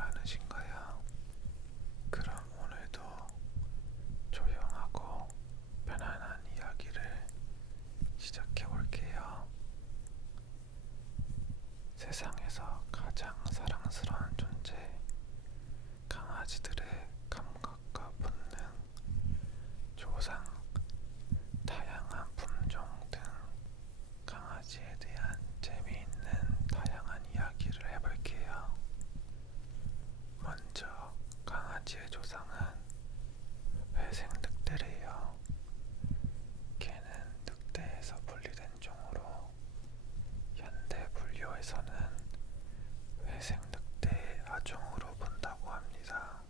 않으신가요? 그럼 오늘도 조용하고 편안한 이야기를 시작해 볼게요. 세상에서 가장 사랑스러운 존재, 강아지들의 감각과 본능, 조상, 다양한 품종 등 강아지에 대한 재미있는 다양한 이야기를 해볼게요. 먼저 강아지의 조상은 회색 늑대래요. 개는 늑대에서 분리된 종으로 현대 분류에서는 회색 늑대의 아종으로 본다고 합니다.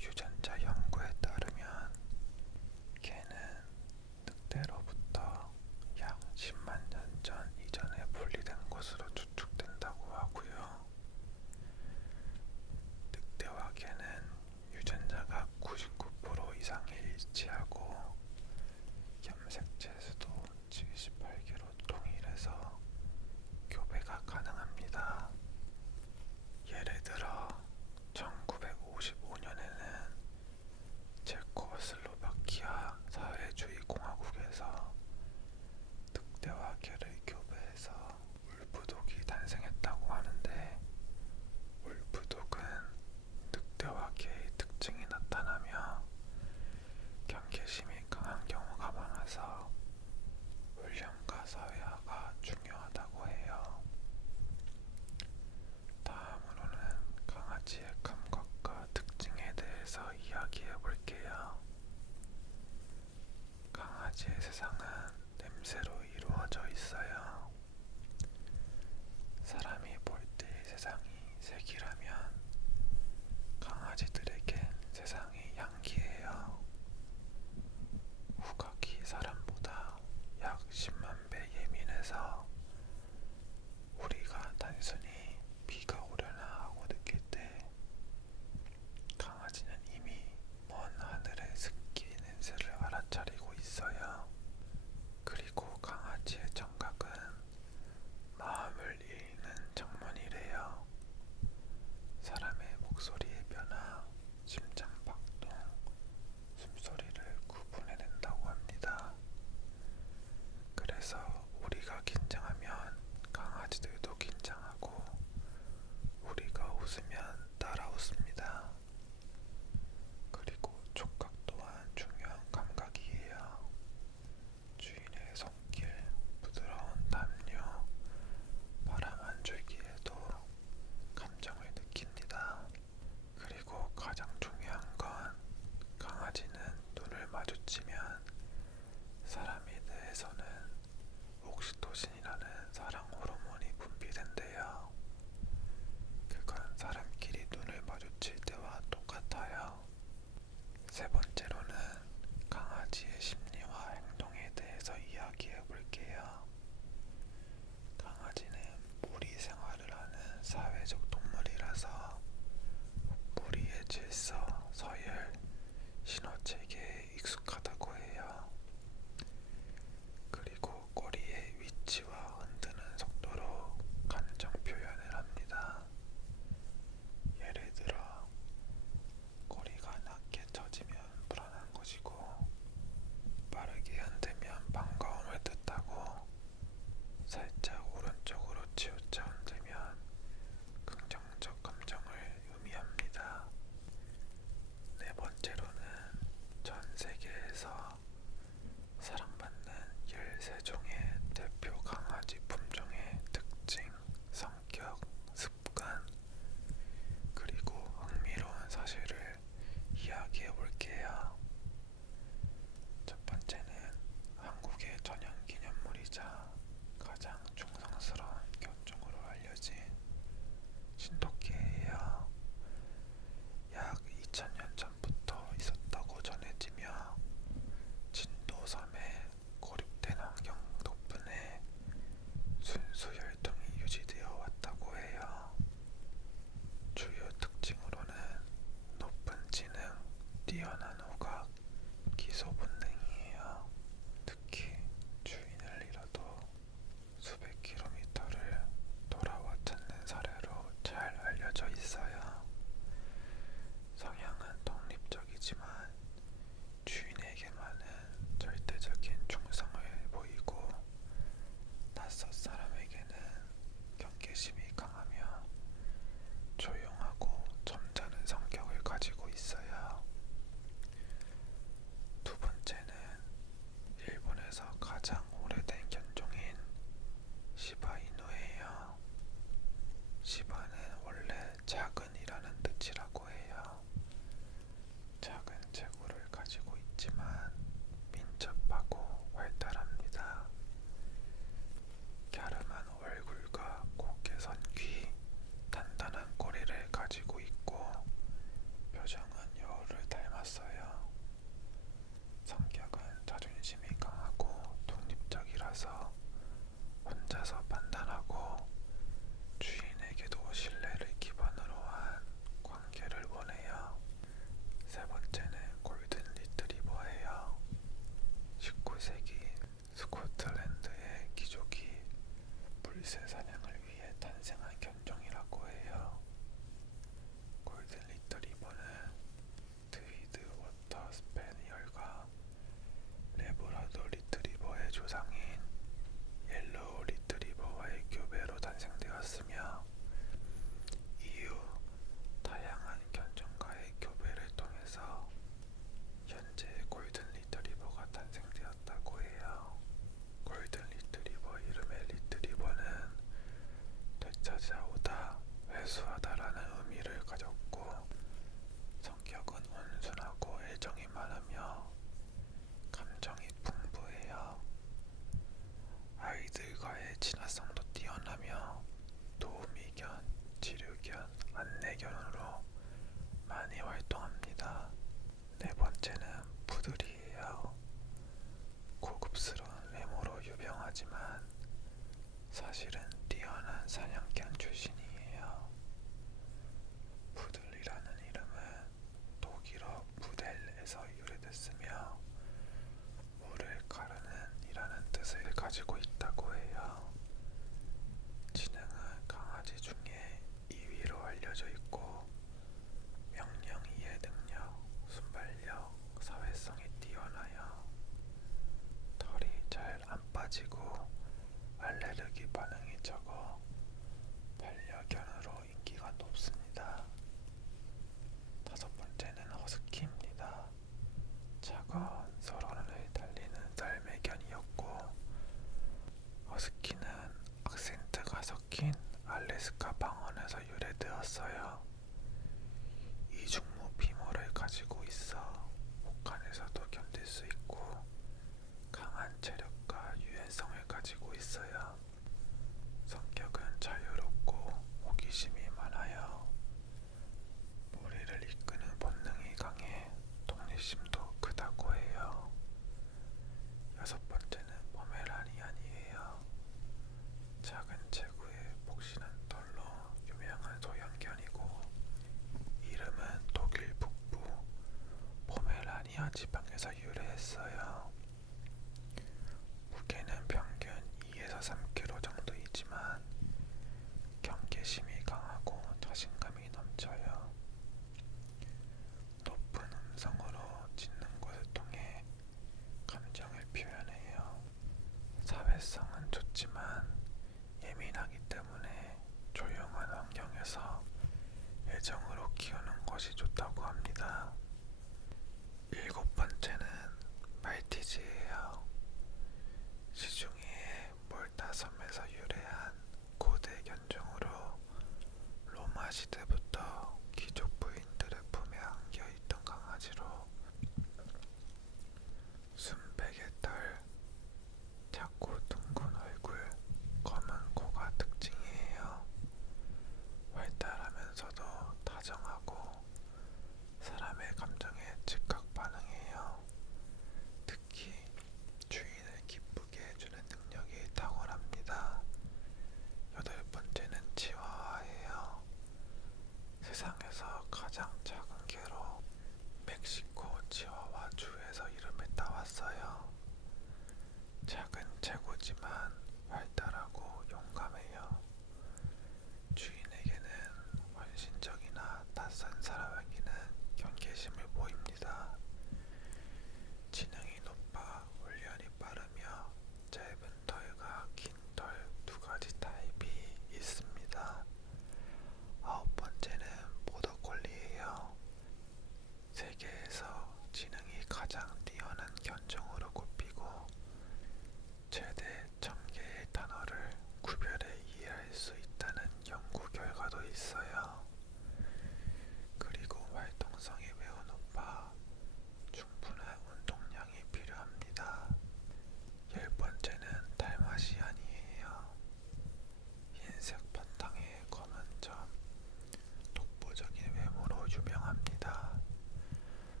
유전자 연구에 따르면 개는 늑대로부터 약 10만 년 전 이전에 분리된 것으로 추측된다고 하고요. 늑대와 개는 유전자가 99% 이상이 일치하고 염색체수도 78개로 동일해서 교배가 가능합니다. 예를 들어 1955년에는 체코슬로바키아 사회주의 공화국에서 늑대와 개를 교배해서 울프독이 탄생했다고 하는데, 울프독은 늑대와 개의 특징이 나타나며 경계심이 강한 경우가 많아서 훈련과 사회화가 중요하다고 해요. 다음으로는 강아지의 감각과 특징에 대해서 이야기해 볼게요. 강아지의 세상은 냄새로 이루어져 있어요. 사람이 볼 때의 세상이 색이라면 강아지들에겐 세상이 향기예요. 후각이 사람보다 약 10만 배 예민해서 우리가 단순히 비가 오려나 하고 느낄 때 강아지는 이미 먼 하늘의 습기 냄새를 알아차리고 있어요. 그리고 강아지의 청각은 마음을 읽는 장문이래요. 사람의 목소리의 변화, 심장 박동, 숨소리를 구분해낸다고 합니다. 그래서 우리가 긴장하면 강아지들도 긴장하고, 우리가 웃으면 따라 웃습니다. 그리고 촉각 또한 중요한 감각이에요. 주인의 손길, 부드러운 담요, 바람 한 줄기에도 감정을 느낍니다. 그리고 가장 중요한 건 강아지는 눈을 마주치면 사람에 대해서는 옥시토신이라는 사랑 호르몬이 분비된대요. 그건 사람끼리 눈을 마주칠 때와 똑같아요. 세 번째로는 강아지의 심리와 행동에 대해서 이야기해 볼게요. 강아지는 무리 생활을 하는 사회적 동물이라서 무리의 질서, 서열, 신호체계에 익숙하다고 해요. 그리고 꼬리의 위치와 흔드는 속도로 감정 표현을 합니다. 예를 들어 꼬리가 낮게 처지면 알려져 있어요. 성향은 독립적이지만 주인에게만은 절대적인 충성을 보이고 낯선 사람에게는 경계심이 강하며 조용하고 점잖은 성격을 가지고 있어요. 두 번째는 일본에서 가장 오래된 견종인 시바이누예요. 시바는 원래 작은이라는 뜻이라고 해요. 작은 체구를 가지고 있지만 민첩하고 활달합니다. 갸름한 얼굴과 곱게 선 귀, 단단한 꼬리를 가지고 있고 표정은 여우를 닮았어요. 성격은 자존심이 강하고 독립적이라서 혼자서 판단하고 주인에게도 신뢰를 기반으로 한 관계를 원해요. 세 번째는 골든 리트리버예요. 19세기 스코틀랜드의 귀족이 물새 사냥을 위해 탄생한 견종이라고 해요. 골든 리트리버는 트위드 워터 스패니얼과 레브라도 리트리버의 조상인 옐로우 리트리버와의 교배로 탄생되었으며 이후 다양한 견종과의 교배를 통해서 현재의 골든 리트리버가 탄생되었다고 해요. 골든 리트리버 이름의 리트리버는 되찾아오다, 회수하다라는 의미를 가졌고 성격은 온순하고 애정이 많으며 감정이 풍부해요. 아이들과의 친화성도 뛰어나며 도우미견, 치료견, 안내견으로 많이 활동합니다. 네 번째는 푸들이에요. 고급스러운 외모로 유명하지만 사실은 뛰어난 사냥견 출신이에요. 푸들이라는 이름은 독일어 푸델에서 유래됐으며 물을 가르는 이라는 뜻을 가지고 있다고 해요. 지능은 강아지 중에 2위로 알려져 있고 명령 이해 능력, 순발력, 사회성이 뛰어나요. 털이 잘 안 빠지고 알레르기 반응이 적어 반려견으로 인기가 높습니다. 다섯 번째는 허스키입니다. 차가운 설원을 달리는 썰매견이었고 허스키는 악센트가 섞인 알래스카 방언에서 유래되었어요. 이중무 비모를 가지고 있어 혹한에서도 견딜 수 있고 강한 체력과 유연성을 가지고 있어요. 성격은 자유롭고 호기심이 많아요. 무리를 이끄는 본능이 강해 독립심도 크다고 해요. 여섯 번째는 포메라니안이에요. 작은 체구에 폭신한 털로 유명한 소형견이고 이름은 독일 북부 포메라니아 지방에서 유래했어요. 무게는 평균 2에서 3kg 정도이지만 경계심이 강하고 자신감이 넘쳐요. 높은 음성으로 짖는 것을 통해 감정을 표현해요. 사회성은 좋지만 예민하기 때문에 조용한 환경에서 애정으로 키우는 것이 좋다고 합니다. 일곱 번째는 말티즈예요. 시중에 몰타 섬에서 유래한 고대 견종으로 로마 시대부터 귀족 부인들의 품에 안겨있던 강아지로 순백의 털, 작고 둥근 얼굴, 검은 코가 특징이에요. 활달하면서도 다정하고 사람의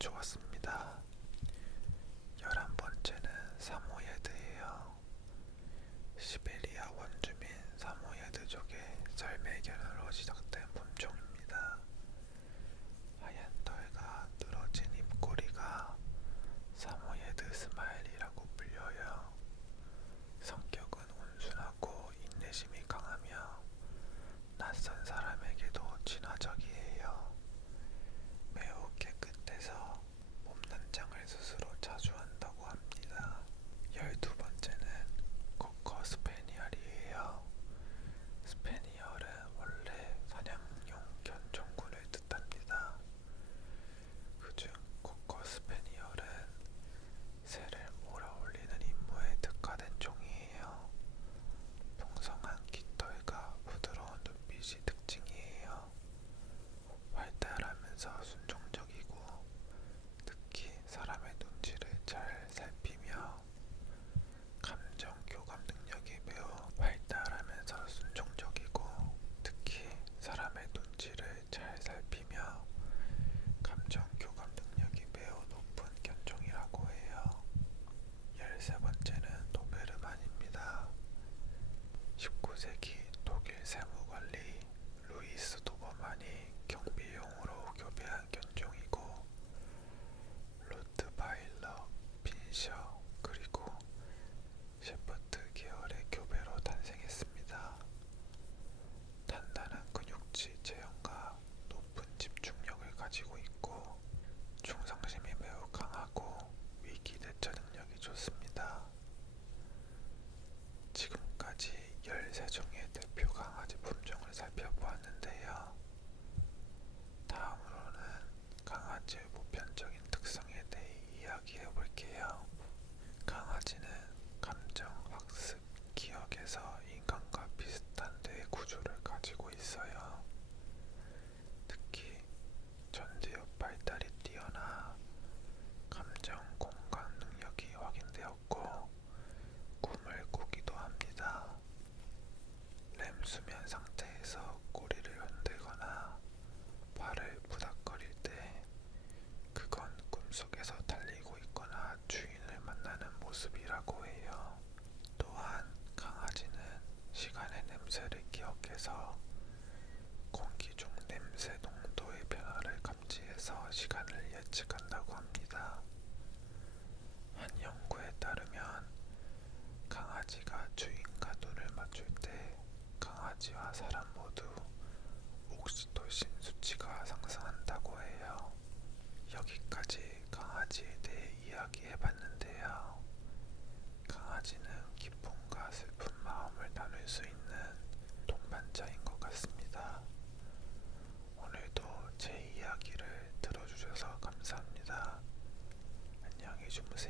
좋았습니다. 11번째는 사모예드예요. 시베리아 원주민 사모예드족의 삶의 견해로 시작된 품종입니다. 하얀 털과 늘어진 입꼬리가 사모예드 스마일이라고 불려요. 성격은 온순하고 인내심이 강하며 낯선 사람에게도 친화적이에요. 매우 깨끗해서 몸단장을 스스로 자주 한다고 합니다. 12번째는 코커 스페니얼이에요. 스페니얼은 원래 사냥용 견종군을 뜻합니다. 그중 코커 스페니얼은 새를 몰아올리는 임무에 특화된 종이에요. 풍성한 깃털과 부드러운 눈빛이 특징이에요. 활달하면서 순종적이고 특히 사람의 눈치를 잘 살피며 감정 교감 능력이 매우 활달하면서 순종적이고 특히 사람의 눈치를 잘 살피며 감정 교감 능력이 매우 높은 견종이라고 해요. 13번째는 도베르만입니다. 19세기 독일 세무관리 루이스 도버만이 경비용으로 교배한 견종이고 로트바일러, 핀셔, 그리고 셰퍼드 계열의 교배로 탄생했습니다. 단단한 근육질 체형과 높은 집중력을 가지고 있고 충성심이 매우 강하고 위기 대처 능력이 좋습니다. 지금까지 13종의 대표 강아지 품종을 살펴보았는데요. 다음으로는 강아지의 보편적인 특성에 대해 이야기해 볼게요. 강아지는 감정, 학습, 기억에서 인간과 비슷한 뇌 구조를 가지고 있어요. 특히 전두엽 발달이 뛰어나 감정 공감 능력이 확인되었고 꿈을 꾸기도 합니다. 렘 수면 상태에서 꼬리를 흔들거나 발을 부닥거릴 때 그건 꿈속에서 달리고 있거나 주인을 만나는 모습이라고 해요. 또한 강아지는 시간의 냄새를 기억해서 공기 중 냄새 농도의 변화를 감지해서 시간을 예측한다고 합니다. 한 연구에 따르면 강아지가 주인과 눈을 맞출 때 강아지와 사람 모두 옥시토신 수치가 상승한다고 해요. 여기까지 강아지에 대해 이야기해봤는데요. 강아지는 기쁨과 슬픈 마음을 나눌 수 있는 동반자인 것 같습니다. 오늘도 제 이야기를 들어주셔서 감사합니다. 안녕히 주무세요.